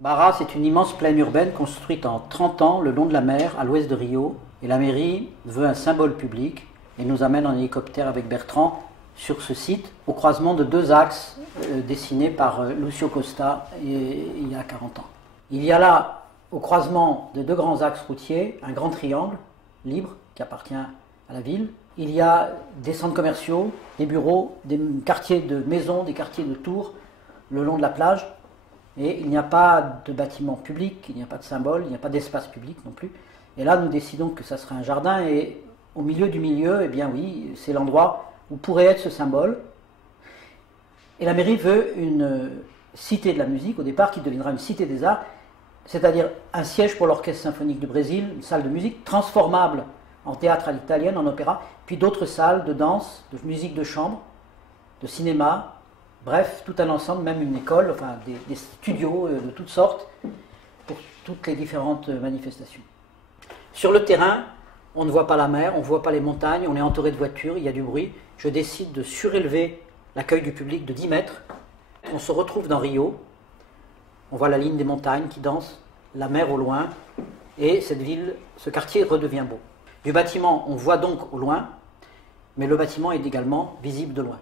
Barra, c'est une immense plaine urbaine construite en 30 ans le long de la mer, à l'ouest de Rio. Et la mairie veut un symbole public et nous amène en hélicoptère avec Bertrand sur ce site, au croisement de deux axes dessinés par Lucio Costa il y a 40 ans. Il y a là, au croisement de deux grands axes routiers, un grand triangle libre qui appartient à la ville. Il y a des centres commerciaux, des bureaux, des quartiers de maisons, des quartiers de tours le long de la plage. Et il n'y a pas de bâtiment public, il n'y a pas de symbole, il n'y a pas d'espace public non plus. Et là, nous décidons que ça sera un jardin. Et au milieu du milieu, eh bien oui, c'est l'endroit où pourrait être ce symbole. Et la mairie veut une cité de la musique, au départ, qui deviendra une cité des arts, c'est-à-dire un siège pour l'Orchestre symphonique du Brésil, une salle de musique transformable en théâtre à l'italienne, en opéra, puis d'autres salles de danse, de musique de chambre, de cinéma, bref, tout un ensemble, même une école, enfin des studios de toutes sortes, pour toutes les différentes manifestations. Sur le terrain, on ne voit pas la mer, on ne voit pas les montagnes, on est entouré de voitures, il y a du bruit. Je décide de surélever l'accueil du public de 10 mètres. On se retrouve dans Rio, on voit la ligne des montagnes qui danse, la mer au loin, et cette ville, ce quartier redevient beau. Du bâtiment, on voit donc au loin, mais le bâtiment est également visible de loin.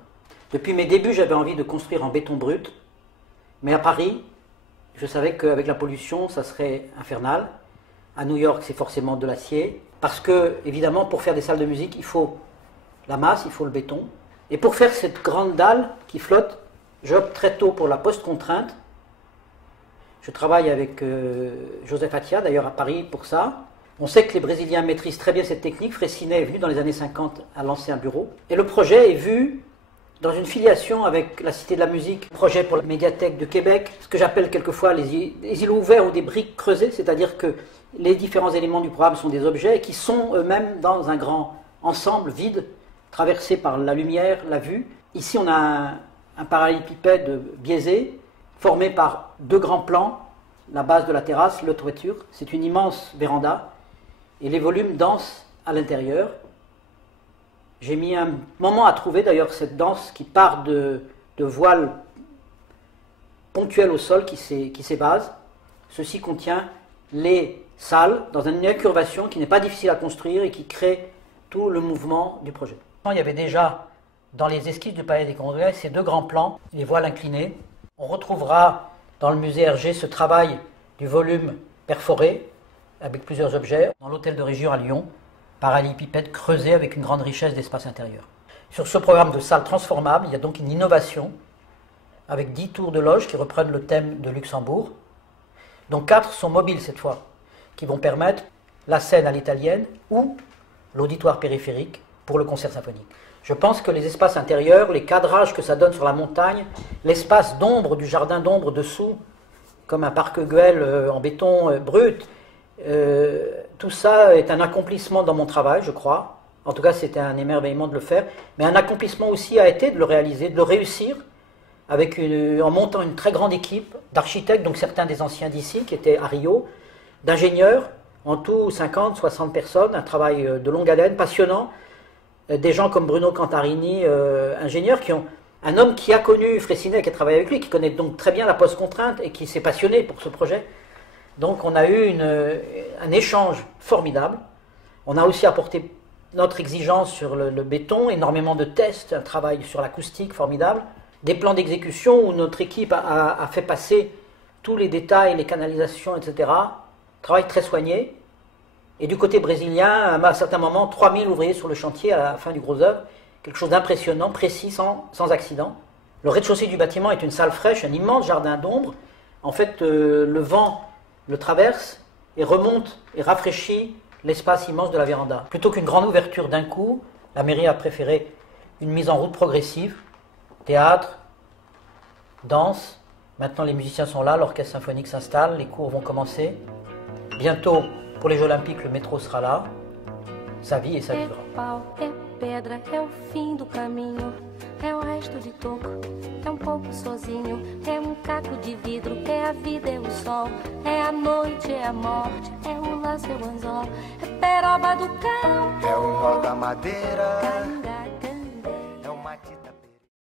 Depuis mes débuts, j'avais envie de construire en béton brut, mais à Paris, je savais qu'avec la pollution, ça serait infernal. À New York, c'est forcément de l'acier, parce que, évidemment, pour faire des salles de musique, il faut la masse, il faut le béton. Et pour faire cette grande dalle qui flotte, j'opte très tôt pour la post-contrainte. Je travaille avec Joseph Attia, d'ailleurs à Paris, pour ça. On sait que les Brésiliens maîtrisent très bien cette technique. Freycinet est venu dans les années 50 à lancer un bureau. Et le projet est vu dans une filiation avec la Cité de la Musique, projet pour la Médiathèque de Québec, ce que j'appelle quelquefois les îlots ouverts ou des briques creusées, c'est-à-dire que les différents éléments du programme sont des objets qui sont eux-mêmes dans un grand ensemble vide, traversé par la lumière, la vue. Ici, on a un parallélépipède biaisé, formé par deux grands plans, la base de la terrasse, le toiture. C'est une immense véranda, et les volumes dansent à l'intérieur. J'ai mis un moment à trouver d'ailleurs cette danse qui part de voiles ponctuelles au sol qui s'évasent. Ceci contient les salles dans une incurvation qui n'est pas difficile à construire et qui crée tout le mouvement du projet. Il y avait déjà dans les esquisses du Palais des Congrès ces deux grands plans, les voiles inclinées. On retrouvera dans le musée Hergé ce travail du volume perforé avec plusieurs objets dans l'hôtel de Région à Lyon, parallélépipède creusé avec une grande richesse d'espace intérieur. Sur ce programme de salles transformables, il y a donc une innovation avec 10 tours de loge qui reprennent le thème de Luxembourg, dont 4 sont mobiles cette fois, qui vont permettre la scène à l'italienne ou l'auditoire périphérique pour le concert symphonique. Je pense que les espaces intérieurs, les cadrages que ça donne sur la montagne, l'espace d'ombre du jardin d'ombre dessous, comme un parc Güell en béton brut, tout ça est un accomplissement dans mon travail, je crois. En tout cas, c'était un émerveillement de le faire. Mais un accomplissement aussi a été de le réaliser, de le réussir, en montant une très grande équipe d'architectes, donc certains des anciens d'ici, qui étaient à Rio, d'ingénieurs, en tout 50, 60 personnes, un travail de longue haleine, passionnant. Des gens comme Bruno Cantarini, ingénieur, un homme qui a connu Freycinet, qui a travaillé avec lui, qui connaît donc très bien la post-contrainte et qui s'est passionné pour ce projet. Donc on a eu un échange formidable. On a aussi apporté notre exigence sur le béton, énormément de tests, un travail sur l'acoustique formidable, des plans d'exécution où notre équipe a fait passer tous les détails, les canalisations, etc. Travail très soigné. Et du côté brésilien, à un certain moment, 3000 ouvriers sur le chantier à la fin du gros œuvre. Quelque chose d'impressionnant, précis, sans accident. Le rez-de-chaussée du bâtiment est une salle fraîche, un immense jardin d'ombre. En fait, le vent le traverse et remonte et rafraîchit l'espace immense de la véranda. Plutôt qu'une grande ouverture d'un coup, la mairie a préféré une mise en route progressive. Théâtre, danse. Maintenant, les musiciens sont là, l'orchestre symphonique s'installe, les cours vont commencer. Bientôt, pour les Jeux Olympiques, le métro sera là. Sa vie et sa vivra. Pedra é o fim do caminho, é o resto de toco, é pouco sozinho, é caco de vidro, é a vida, é o sol, é a noite, é a morte, é o laço, é o anzol, é peroba do cão, é o nó da madeira.